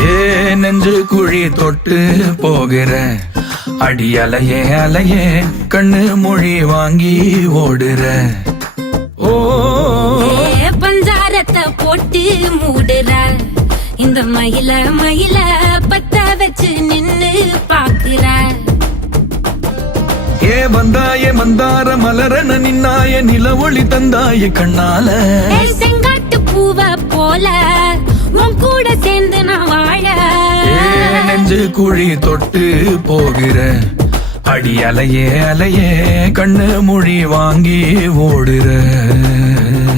ஏ நெஞ்சு குழி தொட்டு போகிற அடி அலையே அலையே கண்ணு மொழி வாங்கி ஓடுற. ஓ பஞ்சாரத்தை போட்டு மூடுற இந்த மயில மயில பத்த வச்சு நின்னு பாக்குற. ஏ வந்தாய மந்தார மலரன நின்னாய நில ஒளி தந்தாய கண்ணால. செங்காட்டு பூவ போல உன் கூட சேர்ந்து நான் வாழ. நெஞ்சு குழி தொட்டு போகிற அடி அலையே அலையே கண்ணு மொழி வாங்கி ஓடுற.